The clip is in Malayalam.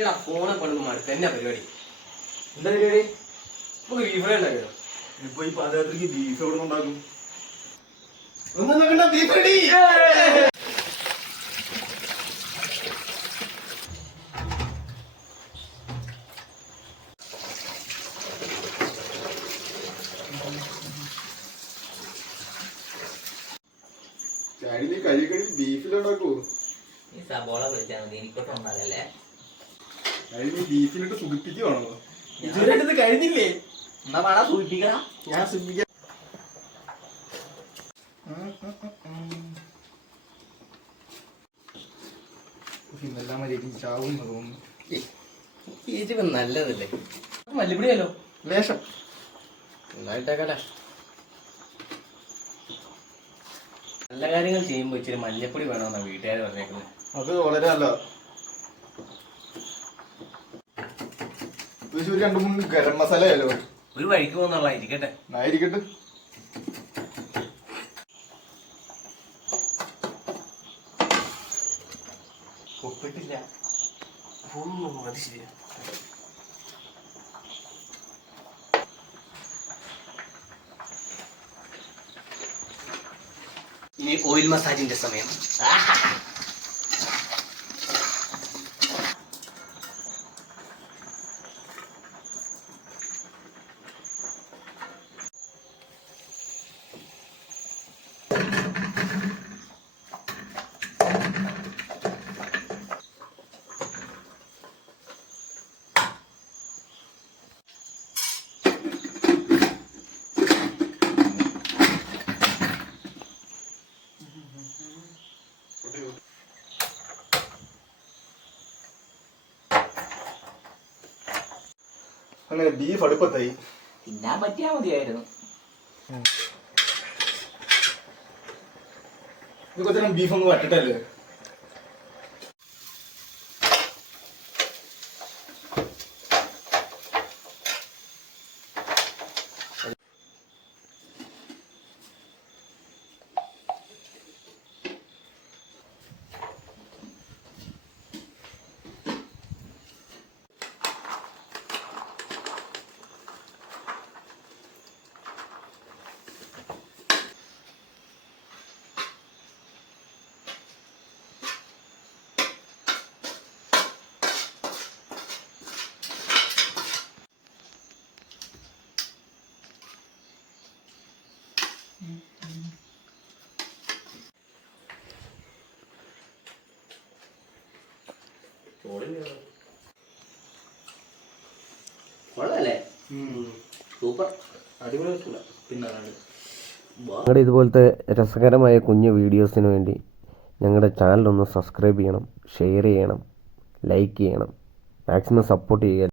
എടാ ഫോണെ പണിന്ന് മടുത്ത് എന്നാ പരിപാടി? എന്താ പരിപാടി? നമുക്ക് ബീഫ് ഫ്രൈ ഉണ്ടാക്കിയോ? ഇപ്പൊ ഈ പാചകത്തിലേക്ക് ബീഫ് എവിടെ നിന്നുണ്ടാക്കും? ഒന്നും നോക്കണ്ട, ബീഫ് റെഡി. ചാടി കഴി ബീഫിലുണ്ടാക്കൂ. ഈ സബോള വിളിച്ചാൽ മതി, എനിക്കൊട്ടും ഉണ്ടാകല്ലേ. നീ ബീഫിലിട്ട് സുഖിപ്പിക്കുവാണോ? ഇതുവരെ ഇത് കഴിഞ്ഞില്ലേ? എന്നാ വേണ സൂചിപ്പിക്കണം. ഞാൻ സുഖിപ്പിക്കാം. ഇന്നെല്ലാം മര്യാദ ചാവും തോന്നുന്നു. എരിവ് നല്ലതല്ലേ? മല്ലിപ്പൊടിയല്ലോ ലേശം നന്നായിട്ടേക്കട്ടെ. നല്ല കാര്യങ്ങൾ ചെയ്യുമ്പോ ഇച്ചിരി മഞ്ഞപ്പൊടി വേണമെന്നാ വീട്ടുകാർ പറഞ്ഞേക്കുന്നത്. അത് വളരെ നല്ല. ഒരു 2-3 ഗരം മസാല ആയാലോ? ഒരു വഴിക്ക് പോകുന്നുള്ള ഇരിക്കട്ടെ. ആയിരിക്കട്ടെ. ഒപ്പിട്ടില്ല. അത് ശരിയാ. ഇനി ഓയിൽ മസാജിന്റെ സമയം. അങ്ങനെ ബീഫ് അടുപ്പത്തായി. തിന്നാൻ പറ്റിയാ മതിയായിരുന്നു. ഇത് കുറച്ചു ബീഫ് ഒന്ന് വട്ടിട്ടല്ലേ? കൊള്ളല്ലേ? സൂപ്പർ, അടിപൊളി. പിന്നെ ഞങ്ങളുടെ ഇതുപോലത്തെ രസകരമായ കുഞ്ഞു വീഡിയോസിന് വേണ്ടി ഞങ്ങളുടെ ചാനൽ ഒന്ന് സബ്സ്ക്രൈബ് ചെയ്യണം, ഷെയർ ചെയ്യണം, ലൈക്ക് ചെയ്യണം, മാക്സിമം സപ്പോർട്ട് ചെയ്യുക.